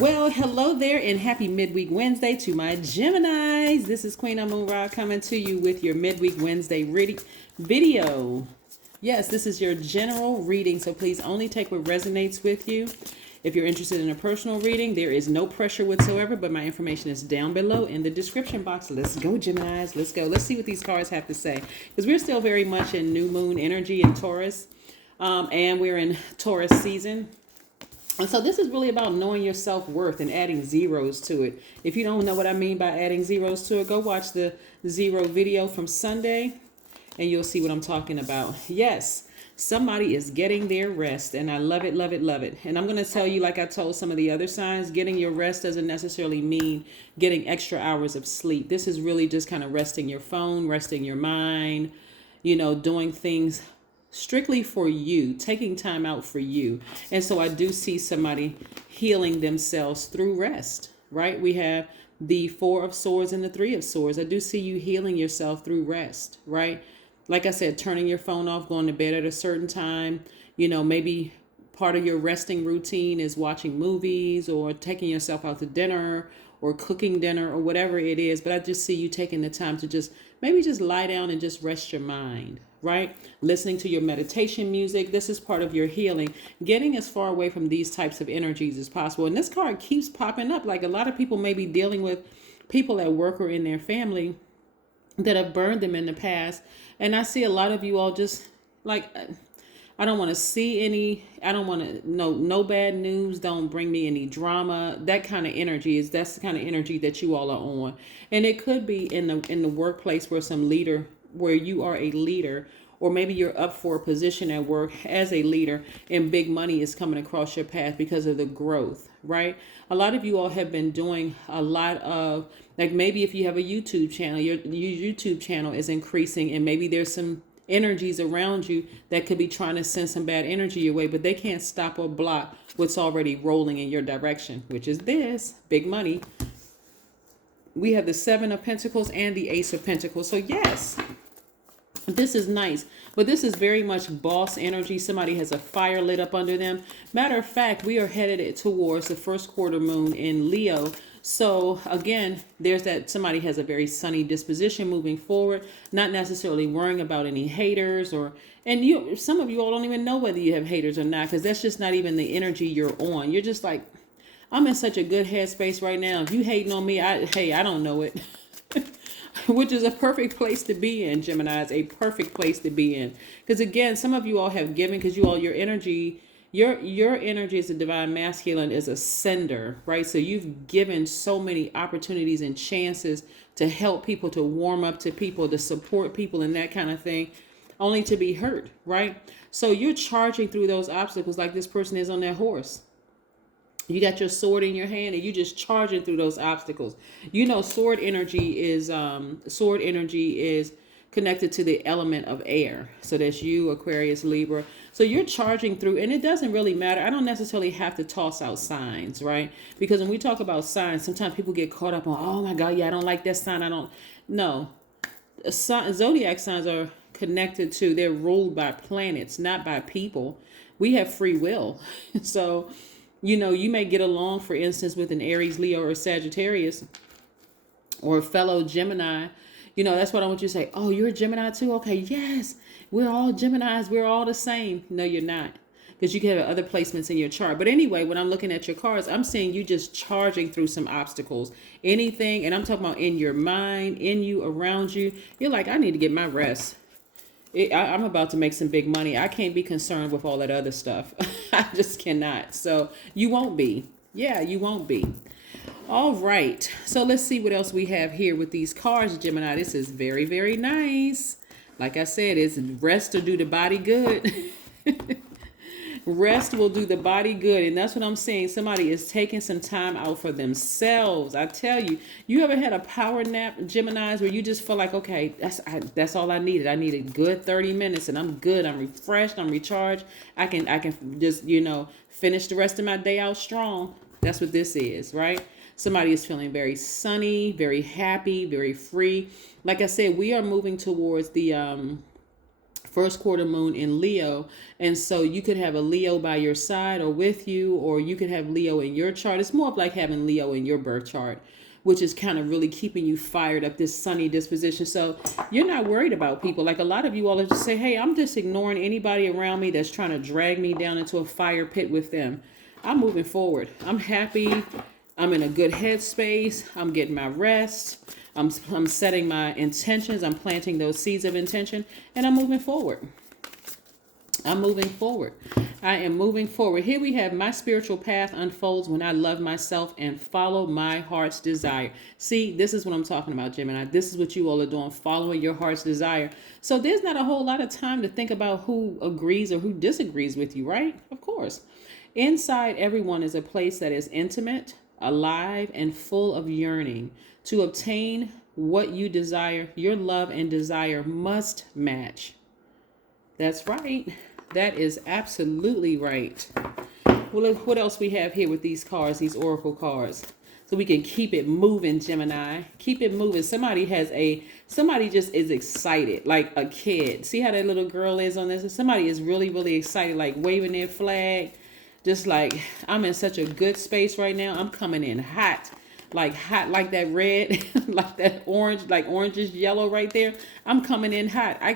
Well, hello there and happy midweek Wednesday to my Geminis. This is Queen Amun Ra coming to you with your midweek Wednesday video. Yes, this is your general reading, so please only take what resonates with you. If you're interested in a personal reading, there is no pressure whatsoever, but my information is down below in the description box. Let's go, Geminis. Let's go. Let's see what these cards have to say, because we're still very much in new moon energy in Taurus, and we're in Taurus season. And so this is really about knowing your self-worth and adding zeros to it. If you don't know what I mean by adding zeros to it, go watch the zero video from Sunday and you'll see what I'm talking about. Yes, somebody is getting their rest, and I love it, love it, love it. And I'm going to tell you, like I told some of the other signs, getting your rest doesn't necessarily mean getting extra hours of sleep. This is really just kind of resting your phone, resting your mind, doing things strictly for you, taking time out for you. And so I do see somebody healing themselves through rest, right? We have the Four of Swords and the Three of Swords. I do see you healing yourself through rest, right? Like I said, turning your phone off, going to bed at a certain time, maybe part of your resting routine is watching movies or taking yourself out to dinner or cooking dinner or whatever it is. But I just see you taking the time to just lie down and just rest your mind, right? Listening to your meditation music. This is part of your healing, getting as far away from these types of energies as possible. And this card keeps popping up. Like, a lot of people may be dealing with people at work or in their family that have burned them in the past. And I see a lot of you all just like, I don't want to see any, I don't want to, no bad news. Don't bring me any drama. That's the kind of energy that you all are on. And it could be in the workplace where you are a leader, or maybe you're up for a position at work as a leader and big money is coming across your path because of the growth, right? A lot of you all have been doing a lot of, like, maybe if you have a YouTube channel, your YouTube channel is increasing, and maybe there's some energies around you that could be trying to send some bad energy your way, but they can't stop or block what's already rolling in your direction, which is this big money. We have the Seven of Pentacles and the Ace of Pentacles. So yes, this is nice, but this is very much boss energy. Somebody has a fire lit up under them. Matter of fact, we are headed towards the first quarter moon in Leo. So again, there's that somebody has a very sunny disposition moving forward, not necessarily worrying about any haters some of you all don't even know whether you have haters or not, because that's just not even the energy you're on. You're just like, I'm in such a good headspace right now. If you hating on me, I don't know it. Which is a perfect place to be in, Gemini. A perfect place to be in. Because again, some of you all have given, because your energy as a divine masculine is a sender, right? So you've given so many opportunities and chances to help people, to warm up to people, to support people and that kind of thing, only to be hurt, right? So you're charging through those obstacles like this person is on their horse. You got your sword in your hand and you just charging through those obstacles. Sword energy is connected to the element of air. So that's you, Aquarius, Libra. So you're charging through, and it doesn't really matter. I don't necessarily have to toss out signs, right? Because when we talk about signs, sometimes people get caught up on, oh my God, yeah, I don't like that sign. No. Zodiac signs are connected to, they're ruled by planets, not by people. We have free will. So you may get along, for instance, with an Aries, Leo, or Sagittarius, or a fellow Gemini. That's what I want you to say. Oh, you're a Gemini too? Okay, yes. We're all Geminis. We're all the same. No, you're not. Because you can have other placements in your chart. But anyway, when I'm looking at your cards, I'm seeing you just charging through some obstacles. Anything, and I'm talking about in your mind, in you, around you. You're like, I need to get my rest. I'm about to make some big money. I can't be concerned with all that other stuff. I just cannot. So you won't be. Yeah, you won't be. All right. So let's see what else we have here with these cards, Gemini. This is very, very nice. Like I said, it's rest or do the body good. Rest will do the body good. And that's what I'm saying. Somebody is taking some time out for themselves. I tell you, you ever had a power nap, Geminis, where you just feel like, okay, that's all I needed. I needed good 30 minutes and I'm good. I'm refreshed. I'm recharged. I can just, finish the rest of my day out strong. That's what this is, right? Somebody is feeling very sunny, very happy, very free. Like I said, we are moving towards the first quarter moon in Leo. And so you could have a Leo by your side or with you, or you could have Leo in your chart. It's more of like having Leo in your birth chart, which is kind of really keeping you fired up, this sunny disposition. So you're not worried about people. Like a lot of you all are just say, hey, I'm just ignoring anybody around me that's trying to drag me down into a fire pit with them. I'm moving forward. I'm happy. I'm in a good headspace. I'm getting my rest. I'm setting my intentions. I'm planting those seeds of intention, and I'm moving forward. I'm moving forward. I am moving forward. Here we have my spiritual path unfolds when I love myself and follow my heart's desire. See, this is what I'm talking about, Gemini. This is what you all are doing, following your heart's desire. So there's not a whole lot of time to think about who agrees or who disagrees with you, right? Of course. Inside everyone is a place that is intimate, alive, and full of yearning. To obtain what you desire, your love and desire must match. That's right. That is absolutely right. Well, look what else we have here with these cards, these oracle cards. So we can keep it moving, Gemini. Keep it moving. Somebody just is excited, like a kid. See how that little girl is on this? Somebody is really, really excited, like waving their flag. Just like, I'm in such a good space right now. I'm coming in hot like that red, like that orange, like orange is yellow right there. I'm coming in hot. I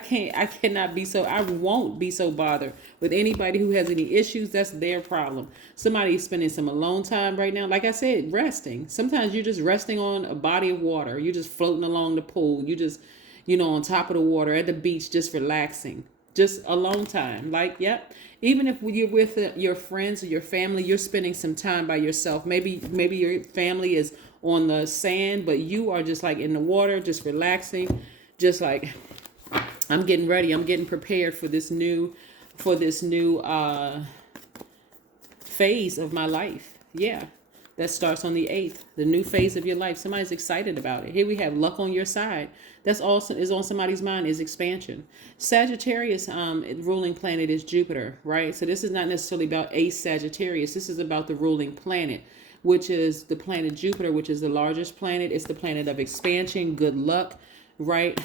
won't be so bothered with anybody who has any issues. That's their problem. Somebody's spending some alone time right now. Like I said, resting. Sometimes you're just resting on a body of water. You're just floating along the pool. You just, on top of the water at the beach, just relaxing. Just alone time. Like, yep. Even if you're with your friends or your family, you're spending some time by yourself. Maybe your family is on the sand, but you are just like in the water, just relaxing, just like, I'm getting ready. I'm getting prepared for this new phase of my life. Yeah. That starts on the 8th, the new phase of your life. Somebody's excited about it. Here we have luck on your side. That's also is on somebody's mind, is expansion. Sagittarius ruling planet is Jupiter, right? So this is not necessarily about a Sagittarius. This is about the ruling planet, which is the planet Jupiter, which is the largest planet. It's the planet of expansion, good luck, right?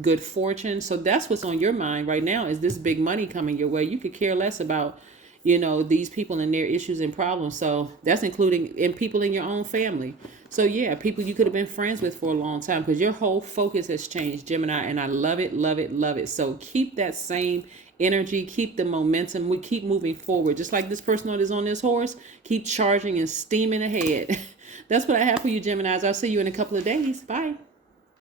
Good fortune. So that's what's on your mind right now, is this big money coming your way. You could care less about these people and their issues and problems. So that's including in people in your own family. So yeah, people you could have been friends with for a long time, because your whole focus has changed, Gemini, and I love it, love it, love it. So keep that same energy, keep the momentum. We keep moving forward. Just like this person that is on this horse, keep charging and steaming ahead. That's what I have for you, Geminis. I'll see you in a couple of days. Bye.